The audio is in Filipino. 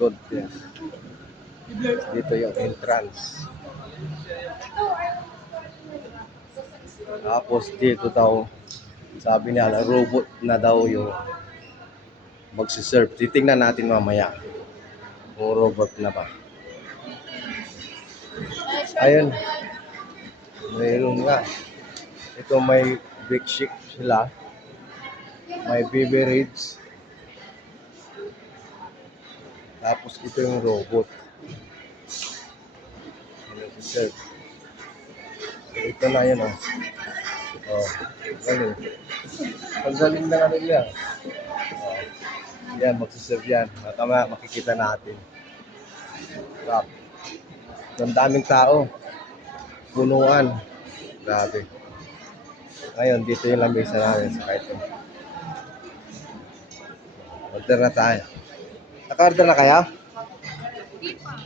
Gold yan. Dito yung entrance. Tapos dito daw, sabi niya, robot na daw yung magsiserve. Titingnan natin mamaya kung robot na ba. Ayun, mayroon nga. Ito may big shake sila. May beverage. Tapos ito yung robot. Magsiserve. So, ito na yun, oh. Oh, galing. Ang galing na ano yan. Yan, magsiserve yan. Matama, makikita natin. Stop. Ang daming tao. Punuan. Grabe. Ngayon, dito yung lamesa namin sa ito. Order na tayo. Naka-order na kaya?